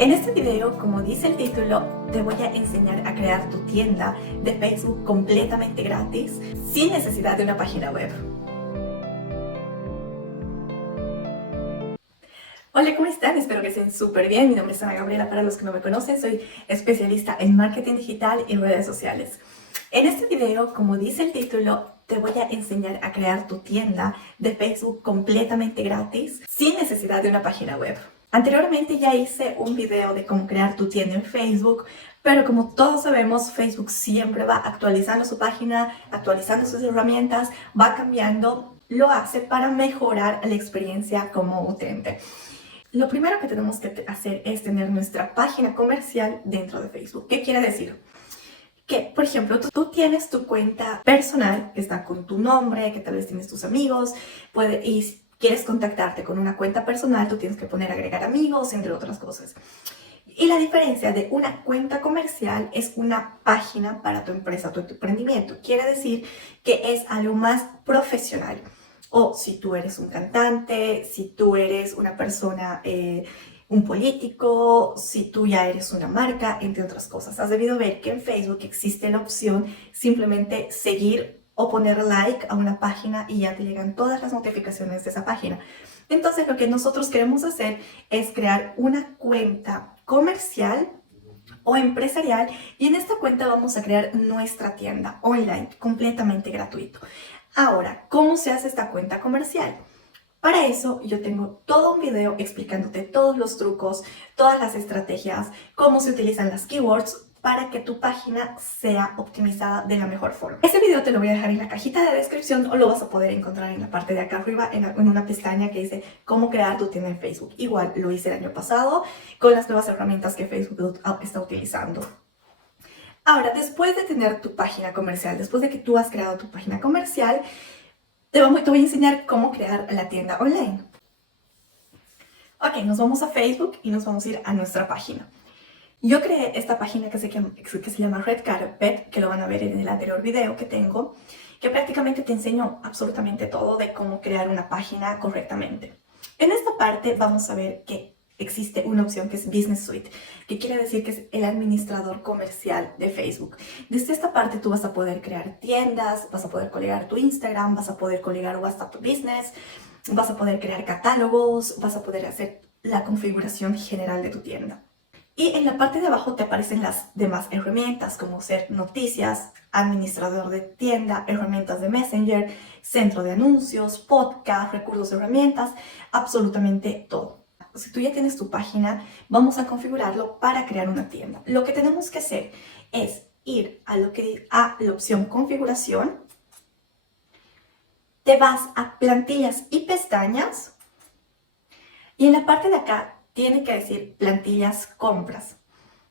En este video, como dice el título, te voy a enseñar a crear tu tienda de Facebook completamente gratis, sin necesidad de una página web. Hola, ¿cómo están? Espero que estén súper bien. Mi nombre es Ana Gabriela, para los que no me conocen, soy especialista en marketing digital y redes sociales. En este video, como dice el título, te voy a enseñar a crear tu tienda de Facebook completamente gratis, sin necesidad de una página web. Anteriormente ya hice un video de cómo crear tu tienda en Facebook, pero como todos sabemos, Facebook siempre va actualizando su página, actualizando sus herramientas, va cambiando, lo hace para mejorar la experiencia como utente. Lo primero que tenemos que hacer es tener nuestra página comercial dentro de Facebook. ¿Qué quiere decir? Que, por ejemplo, tú tienes tu cuenta personal que está con tu nombre, que tal vez tienes tus amigos, y si quieres contactarte con una cuenta personal, tú tienes que poner agregar amigos, entre otras cosas. Y la diferencia de una cuenta comercial es una página para tu empresa, tu emprendimiento. Quiere decir que es algo más profesional. O si tú eres un cantante, si tú eres una persona, un político, si tú ya eres una marca, entre otras cosas. Has debido ver que en Facebook existe la opción simplemente seguir o poner like a una página y ya te llegan todas las notificaciones de esa página. Entonces lo que nosotros queremos hacer es crear una cuenta comercial o empresarial, y en esta cuenta vamos a crear nuestra tienda online completamente gratuito. Ahora, ¿cómo se hace esta cuenta comercial? Para eso yo tengo todo un video explicándote todos los trucos, todas las estrategias, cómo se utilizan las keywords para que tu página sea optimizada de la mejor forma. Este video te lo voy a dejar en la cajita de descripción, o lo vas a poder encontrar en la parte de acá arriba en una pestaña que dice cómo crear tu tienda en Facebook. Igual lo hice el año pasado con las nuevas herramientas que Facebook está utilizando. Ahora, después de tener tu página comercial, después de que tú has creado tu página comercial, te voy a enseñar cómo crear la tienda online. Ok, nos vamos a Facebook y nos vamos a ir a nuestra página. Yo creé esta página que se llama Red Carpet, que lo van a ver en el anterior video que tengo, que prácticamente te enseño absolutamente todo de cómo crear una página correctamente. En esta parte vamos a ver que existe una opción que es Business Suite, que quiere decir que es el administrador comercial de Facebook. Desde esta parte tú vas a poder crear tiendas, vas a poder colgar tu Instagram, vas a poder colgar WhatsApp Business, vas a poder crear catálogos, vas a poder hacer la configuración general de tu tienda. Y en la parte de abajo te aparecen las demás herramientas, como ser noticias, administrador de tienda, herramientas de Messenger, centro de anuncios, podcast, recursos de herramientas, absolutamente todo. Si tú ya tienes tu página, vamos a configurarlo para crear una tienda. Lo que tenemos que hacer es ir a la opción configuración, te vas a plantillas y pestañas, y en la parte de acá tiene que decir plantillas compras.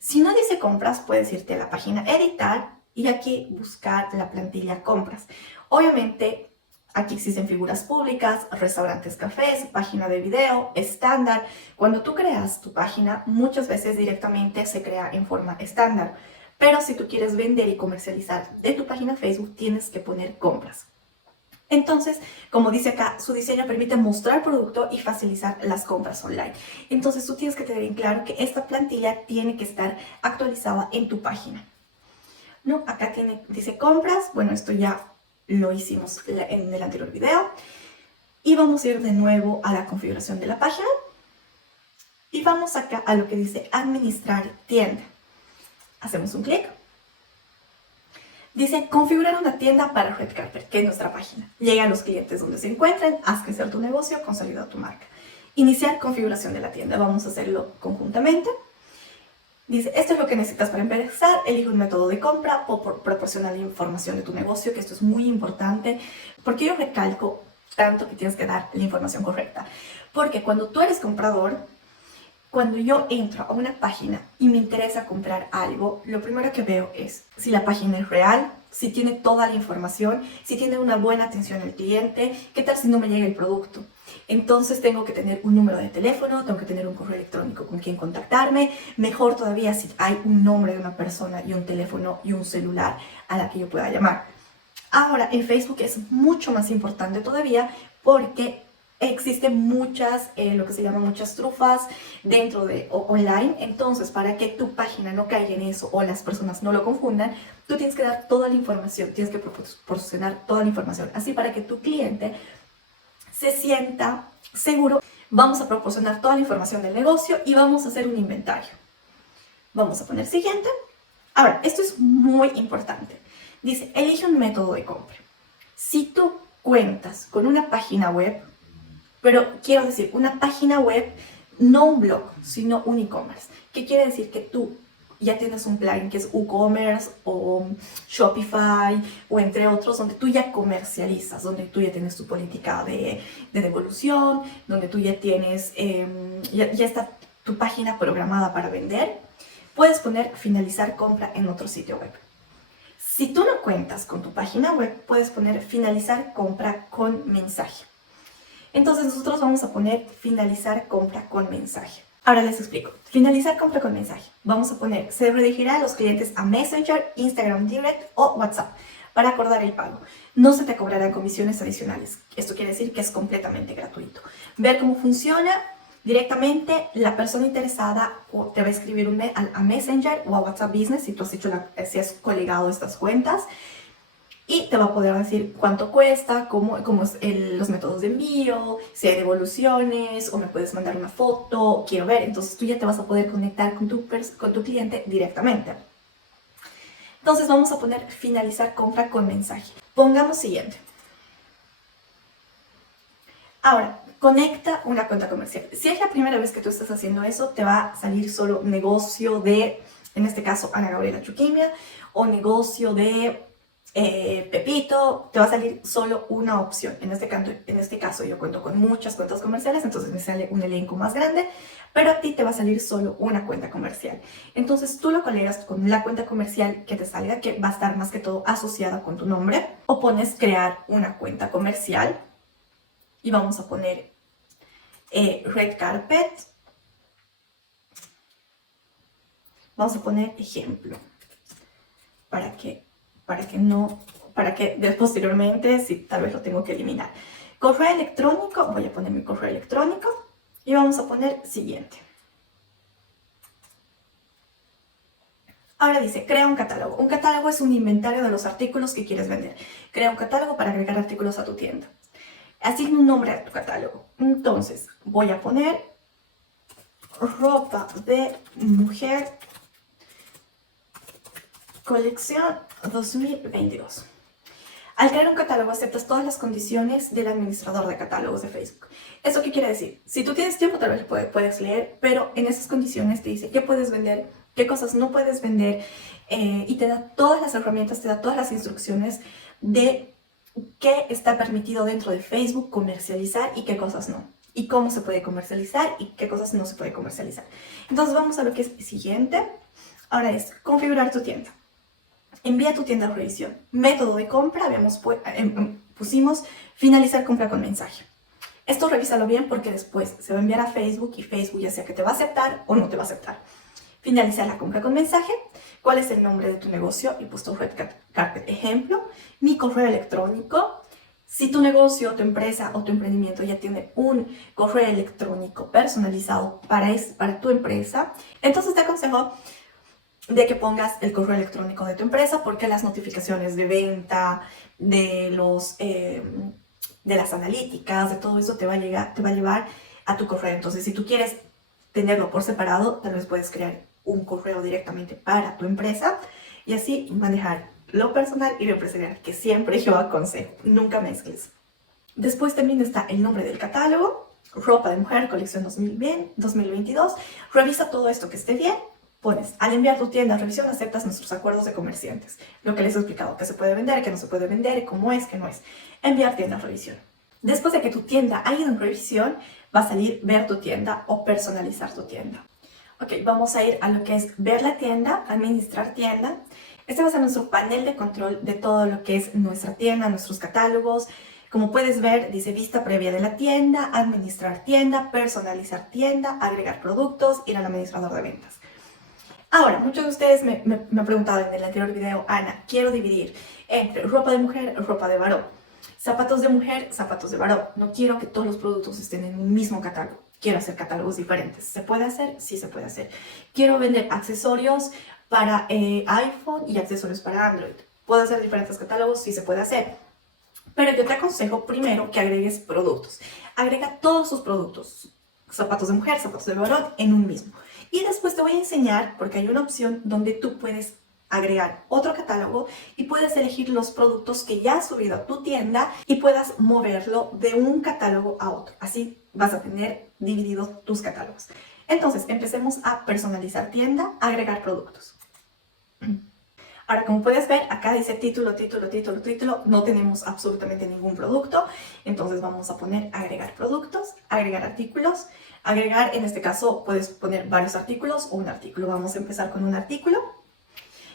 Si no dice compras, puedes irte a la página editar y aquí buscar la plantilla compras. Obviamente aquí existen figuras públicas, restaurantes, cafés, página de video, estándar. Cuando tú creas tu página, muchas veces directamente se crea en forma estándar. Pero si tú quieres vender y comercializar de tu página Facebook, tienes que poner compras. Entonces, como dice acá, su diseño permite mostrar producto y facilitar las compras online. Entonces, tú tienes que tener en claro que esta plantilla tiene que estar actualizada en tu página. ¿No? Acá dice compras. Bueno, esto ya lo hicimos en el anterior video. Y vamos a ir de nuevo a la configuración de la página. Y vamos acá a lo que dice administrar tienda. Hacemos un clic. Dice configurar una tienda para Red Carpet, que es nuestra página. Llega a los clientes donde se encuentren, haz crecer tu negocio, consolida tu marca. Iniciar configuración de la tienda. Vamos a hacerlo conjuntamente. Dice, esto es lo que necesitas para empezar. Elige un método de compra o proporciona la información de tu negocio, que esto es muy importante, porque yo recalco tanto que tienes que dar la información correcta. Porque cuando tú eres comprador, cuando yo entro a una página y me interesa comprar algo, lo primero que veo es si la página es real, si tiene toda la información, si tiene una buena atención al cliente, qué tal si no me llega el producto. Entonces tengo que tener un número de teléfono, tengo que tener un correo electrónico con quien contactarme, mejor todavía si hay un nombre de una persona y un teléfono y un celular a la que yo pueda llamar. Ahora, en Facebook es mucho más importante todavía porque existen muchas, lo que se llaman muchas trufas dentro de online. Entonces, para que tu página no caiga en eso o las personas no lo confundan, tú tienes que dar toda la información, tienes que proporcionar toda la información. Así, para que tu cliente se sienta seguro, vamos a proporcionar toda la información del negocio y vamos a hacer un inventario. Vamos a poner siguiente. Ahora, esto es muy importante. Dice, elige un método de compra. Si tú cuentas con una página web, pero quiero decir, una página web, no un blog, sino un e-commerce. ¿Qué quiere decir? Que tú ya tienes un plugin que es WooCommerce o Shopify o entre otros, donde tú ya comercializas, donde tú ya tienes tu política de devolución, donde tú ya tienes, ya está tu página programada para vender. Puedes poner finalizar compra en otro sitio web. Si tú no cuentas con tu página web, puedes poner finalizar compra con mensaje. Entonces nosotros vamos a poner finalizar compra con mensaje. Ahora les explico. Finalizar compra con mensaje. Vamos a poner, se redirigirá a los clientes a Messenger, Instagram Direct o WhatsApp para acordar el pago. No se te cobrarán comisiones adicionales. Esto quiere decir que es completamente gratuito. Ver cómo funciona. Directamente la persona interesada te va a escribir un mail a Messenger o a WhatsApp Business si tú si has colegado estas cuentas, y te va a poder decir cuánto cuesta, cómo es los métodos de envío, si hay devoluciones o me puedes mandar una foto, quiero ver. Entonces tú ya te vas a poder conectar con tu cliente directamente. Entonces vamos a poner finalizar compra con mensaje. Pongamos siguiente. Ahora, conecta una cuenta comercial. Si es la primera vez que tú estás haciendo eso, te va a salir solo negocio de, en este caso, Ana Gabriela Chuquimia, o negocio de Pepito. Te va a salir solo una opción. En este caso yo cuento con muchas cuentas comerciales, entonces me sale un elenco más grande, pero a ti te va a salir solo una cuenta comercial. Entonces tú lo colegas con la cuenta comercial que te salga, que va a estar más que todo asociada con tu nombre, o pones crear una cuenta comercial. Y vamos a poner red carpet. Vamos a poner ejemplo. Para que posteriormente, si tal vez lo tengo que eliminar. Correo electrónico, voy a poner mi correo electrónico. Y vamos a poner siguiente. Ahora dice, crea un catálogo. Un catálogo es un inventario de los artículos que quieres vender. Crea un catálogo para agregar artículos a tu tienda. Asigna un nombre a tu catálogo. Entonces, voy a poner ropa de mujer colección 2022. Al crear un catálogo, aceptas todas las condiciones del administrador de catálogos de Facebook. ¿Eso qué quiere decir? Si tú tienes tiempo, tal vez puedes leer, pero en esas condiciones te dice qué puedes vender, qué cosas no puedes vender, y te da todas las herramientas, te da todas las instrucciones de qué está permitido dentro de Facebook comercializar y qué cosas no. Y cómo se puede comercializar y qué cosas no se puede comercializar. Entonces vamos a lo que es siguiente. Ahora es configurar tu tienda. Envía tu tienda a revisión. Método de compra, pusimos finalizar compra con mensaje. Esto revísalo bien porque después se va a enviar a Facebook y Facebook ya sea que te va a aceptar o no te va a aceptar. Finalizar la compra con mensaje. ¿Cuál es el nombre de tu negocio? Y puesto red carpet. Ejemplo, mi correo electrónico. Si tu negocio, tu empresa o tu emprendimiento ya tiene un correo electrónico personalizado para tu empresa, entonces te aconsejo de que pongas el correo electrónico de tu empresa, porque las notificaciones de venta, de las analíticas, de todo eso te va a llevar a tu correo. Entonces, si tú quieres tenerlo por separado, tal vez puedes crear un correo directamente para tu empresa y así manejar lo personal y lo empresarial, que siempre yo aconsejo, nunca mezcles. Después también está el nombre del catálogo, ropa de mujer, colección 2022. Revisa todo esto que esté bien. Pones, al enviar tu tienda a revisión, aceptas nuestros acuerdos de comerciantes. Lo que les he explicado, que se puede vender, que no se puede vender, cómo es, que no es. Enviar tienda a revisión. Después de que tu tienda haya ido en revisión, va a salir ver tu tienda o personalizar tu tienda. Ok, vamos a ir a lo que es ver la tienda, administrar tienda. Este va a ser nuestro panel de control de todo lo que es nuestra tienda, nuestros catálogos. Como puedes ver, dice vista previa de la tienda, administrar tienda, personalizar tienda, agregar productos, ir al administrador de ventas. Ahora, muchos de ustedes me han preguntado en el anterior video, Ana, quiero dividir entre ropa de mujer y ropa de varón. Zapatos de mujer, zapatos de varón. No quiero que todos los productos estén en un mismo catálogo. Quiero hacer catálogos diferentes. ¿Se puede hacer? Sí se puede hacer. Quiero vender accesorios para iPhone y accesorios para Android. ¿Puedo hacer diferentes catálogos? Sí se puede hacer. Pero yo te aconsejo primero que agregues productos. Agrega todos sus productos, zapatos de mujer, zapatos de varón, en un mismo. Y después te voy a enseñar, porque hay una opción donde tú puedes agregar otro catálogo y puedes elegir los productos que ya has subido a tu tienda y puedas moverlo de un catálogo a otro. Así vas a tener divididos tus catálogos. Entonces, empecemos a personalizar tienda, agregar productos. Ahora, como puedes ver, acá dice título, título, título, título. No tenemos absolutamente ningún producto. Entonces vamos a poner agregar productos, agregar artículos. Agregar, en este caso, puedes poner varios artículos o un artículo. Vamos a empezar con un artículo.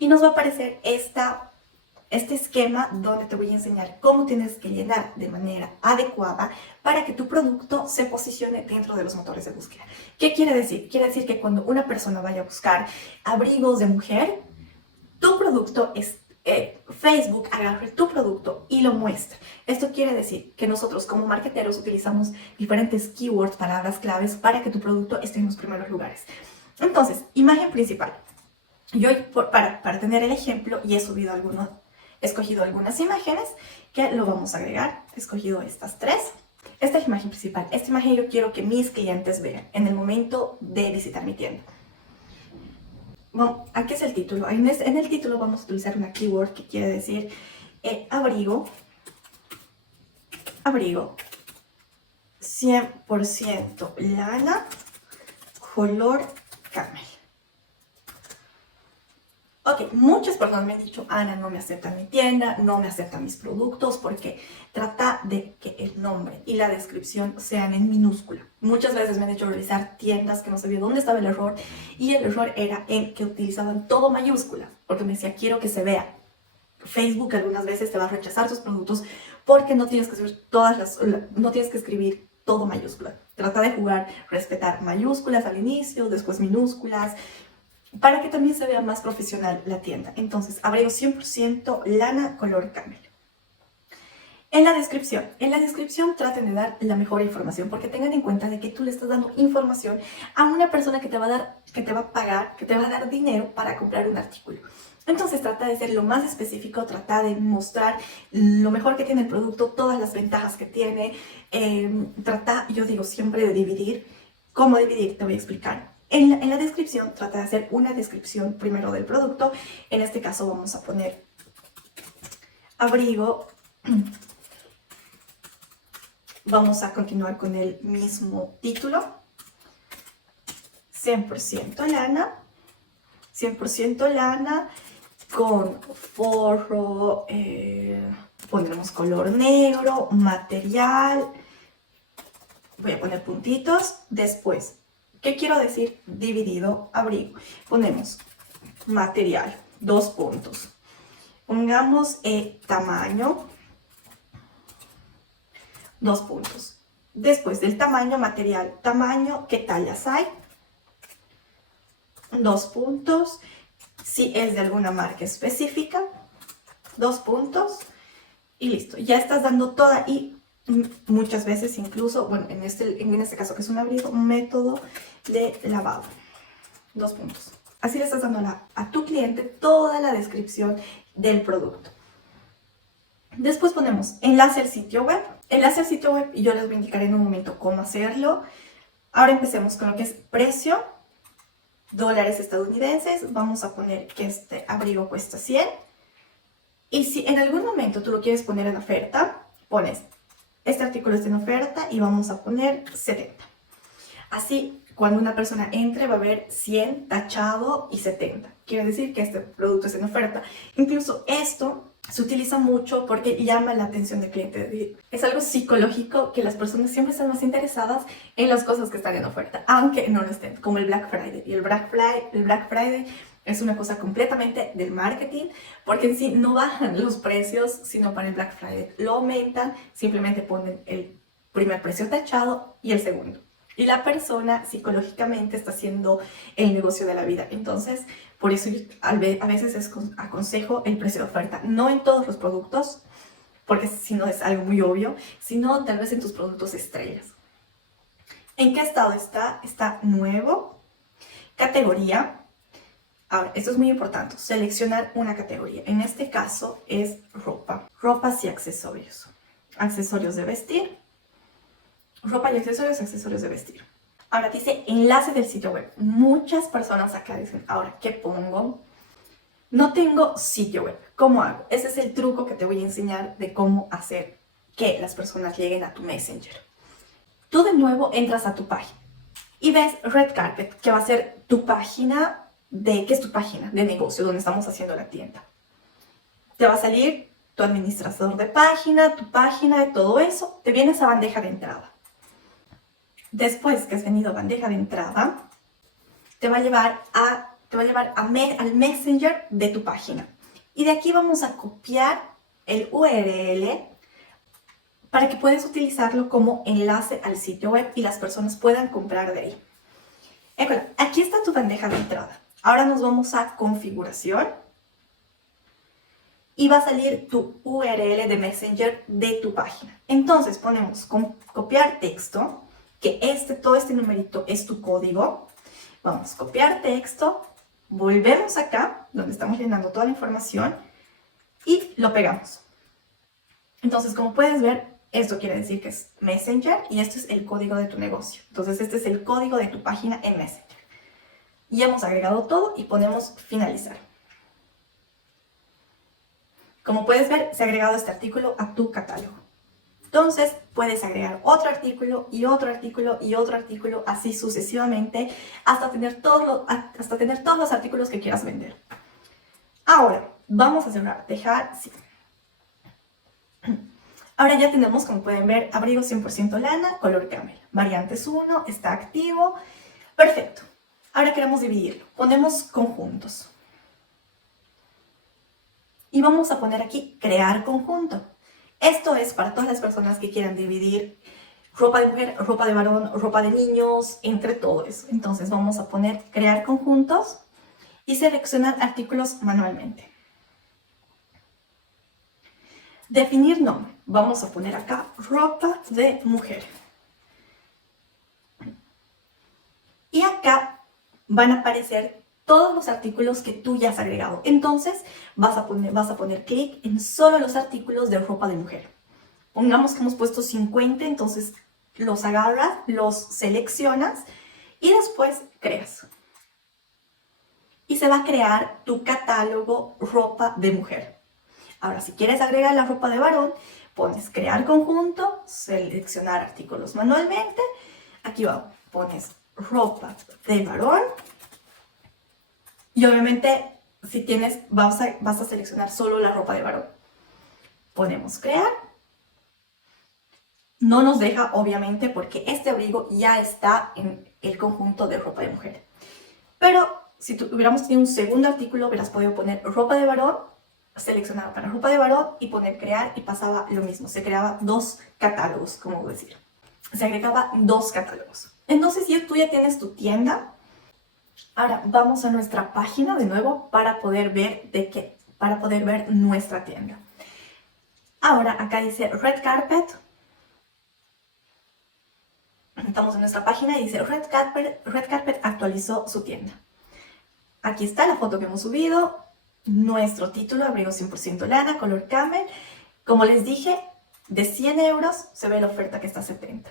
Y nos va a aparecer este esquema donde te voy a enseñar cómo tienes que llenar de manera adecuada para que tu producto se posicione dentro de los motores de búsqueda. ¿Qué quiere decir? Quiere decir que cuando una persona vaya a buscar abrigos de mujer, tu producto es Facebook agarre tu producto y lo muestra. Esto quiere decir que nosotros como marketeros utilizamos diferentes keywords, palabras claves, para que tu producto esté en los primeros lugares. Entonces, imagen principal. Yo para tener el ejemplo y he escogido algunas imágenes que lo vamos a agregar. He escogido estas tres. Esta es imagen principal. Esta imagen yo quiero que mis clientes vean en el momento de visitar mi tienda. Bueno, aquí es el título. En el título vamos a utilizar una keyword que quiere decir abrigo 100% lana, color camel. Ok, muchas personas me han dicho, Ana, no me aceptan mi tienda, no me aceptan mis productos, porque trata de que el nombre y la descripción sean en minúscula. Muchas veces me han hecho revisar tiendas que no sabía dónde estaba el error, y el error era en que utilizaban todo mayúscula, porque me decía, quiero que se vea. Facebook algunas veces te va a rechazar tus productos porque no tienes que escribir todo mayúscula. Trata de jugar, respetar mayúsculas al inicio, después minúsculas, para que también se vea más profesional la tienda. Entonces, abrigo 100% lana color camel. En la descripción traten de dar la mejor información, porque tengan en cuenta de que tú le estás dando información a una persona que te va a pagar, que te va a dar dinero para comprar un artículo. Entonces trata de ser lo más específico, trata de mostrar lo mejor que tiene el producto, todas las ventajas que tiene. Yo digo siempre de dividir. ¿Cómo dividir? Te voy a explicar. En la descripción, trata de hacer una descripción primero del producto. En este caso vamos a poner abrigo. Vamos a continuar con el mismo título. 100% lana. 100% lana con forro. Pondremos color negro, material. Voy a poner puntitos. Después, ¿qué quiero decir? Dividido, abrigo. Ponemos material, 2 puntos. Pongamos tamaño, 2 puntos. Después del tamaño, material, tamaño, ¿qué tallas hay? 2 puntos. Si es de alguna marca específica, 2 puntos. Y listo. Ya estás dando toda y muchas veces incluso, bueno, en este caso que es un abrigo, método de lavado. 2 puntos. Así le estás dando a tu cliente toda la descripción del producto. Después ponemos enlace al sitio web. Enlace al sitio web y yo les voy a indicar en un momento cómo hacerlo. Ahora empecemos con lo que es precio. Dólares estadounidenses. Vamos a poner que este abrigo cuesta 100. Y si en algún momento tú lo quieres poner en oferta, pones este artículo está en oferta y vamos a poner 70. Así, cuando una persona entre va a ver 100 tachado y 70. Quiere decir que este producto está en oferta. Incluso esto se utiliza mucho porque llama la atención del cliente. Es algo psicológico que las personas siempre están más interesadas en las cosas que están en oferta, aunque no lo estén, como el Black Friday. Y el Black Friday es una cosa completamente del marketing, porque en sí no bajan los precios, sino para el Black Friday lo aumentan, simplemente ponen el primer precio tachado y el segundo. Y la persona psicológicamente está haciendo el negocio de la vida. Entonces, por eso a veces aconsejo el precio de oferta. No en todos los productos, porque si no es algo muy obvio, sino tal vez en tus productos estrellas. ¿En qué estado está? Está nuevo, categoría. Ahora, esto es muy importante, seleccionar una categoría. En este caso es ropa, ropas y accesorios. Accesorios de vestir, ropa y accesorios de vestir. Ahora dice enlace del sitio web. Muchas personas acá dicen, ahora, ¿qué pongo? No tengo sitio web. ¿Cómo hago? Ese es el truco que te voy a enseñar de cómo hacer que las personas lleguen a tu Messenger. Tú de nuevo entras a tu página y ves Red Carpet, que va a ser tu página ¿qué es tu página de negocio donde estamos haciendo la tienda? Te va a salir tu administrador de página, tu página, de todo eso. Te vienes a bandeja de entrada. Después que has venido a bandeja de entrada, te va a llevar al Messenger de tu página. Y de aquí vamos a copiar el URL para que puedas utilizarlo como enlace al sitio web y las personas puedan comprar de ahí. Aquí está tu bandeja de entrada. Ahora nos vamos a configuración y va a salir tu URL de Messenger de tu página. Entonces ponemos copiar texto, que todo este numerito es tu código. Vamos a copiar texto, volvemos acá, donde estamos llenando toda la información y lo pegamos. Entonces, como puedes ver, esto quiere decir que es Messenger y esto es el código de tu negocio. Entonces, este es el código de tu página en Messenger. Ya hemos agregado todo y ponemos finalizar. Como puedes ver, se ha agregado este artículo a tu catálogo. Entonces, puedes agregar otro artículo y otro artículo y otro artículo, así sucesivamente, hasta tener todos los artículos que quieras vender. Ahora, vamos a dejar, sí. Ahora ya tenemos, como pueden ver, abrigo 100% lana, color camel. Variantes 1, está activo. Perfecto. Ahora queremos dividirlo. Ponemos conjuntos. Y vamos a poner aquí crear conjunto. Esto es para todas las personas que quieran dividir ropa de mujer, ropa de varón, ropa de niños, entre todo eso. Entonces vamos a poner crear conjuntos y seleccionar artículos manualmente. Definir nombre. Vamos a poner acá ropa de mujer. Y acá van a aparecer todos los artículos que tú ya has agregado. Entonces vas a poner clic en solo los artículos de ropa de mujer. Pongamos que hemos puesto 50, entonces los agarras, los seleccionas y después creas. Y se va a crear tu catálogo ropa de mujer. Ahora, si quieres agregar la ropa de varón, pones crear conjunto, seleccionar artículos manualmente. Aquí va, pones ropa de varón. Y obviamente, si tienes, vas a seleccionar solo la ropa de varón. Ponemos crear. No nos deja, obviamente, porque este abrigo ya está en el conjunto de ropa de mujer. Pero si hubiéramos tenido un segundo artículo, hubieras podido poner ropa de varón, seleccionar para ropa de varón y poner crear y pasaba lo mismo. Se creaba dos catálogos, como decir. Se agregaba dos catálogos. Entonces, si tú ya tienes tu tienda, ahora vamos a nuestra página de nuevo para poder ver nuestra tienda. Ahora acá dice Red Carpet. Estamos en nuestra página y dice Red Carpet actualizó su tienda. Aquí está la foto que hemos subido, nuestro título, abrigo 100% lana, color camel. Como les dije, de 100 euros se ve la oferta que está a 70.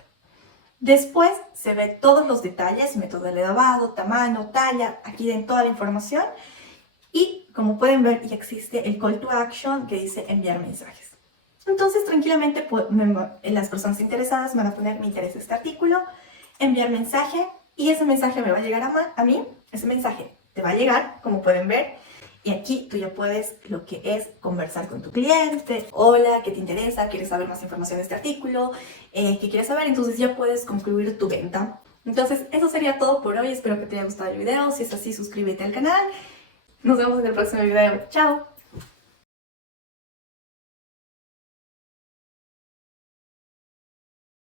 Después se ve todos los detalles, método de lavado, tamaño, talla, aquí den toda la información. Y como pueden ver, ya existe el call to action que dice enviar mensajes. Entonces, tranquilamente, las personas interesadas van a poner me interesa este artículo, enviar mensaje y ese mensaje me va a llegar a mí. Ese mensaje te va a llegar, como pueden ver. Y aquí tú ya puedes lo que es conversar con tu cliente. Hola, ¿qué te interesa? ¿Quieres saber más información de este artículo? ¿Qué quieres saber? Entonces ya puedes concluir tu venta. Entonces eso sería todo por hoy. Espero que te haya gustado el video. Si es así, suscríbete al canal. Nos vemos en el próximo video. ¡Chao!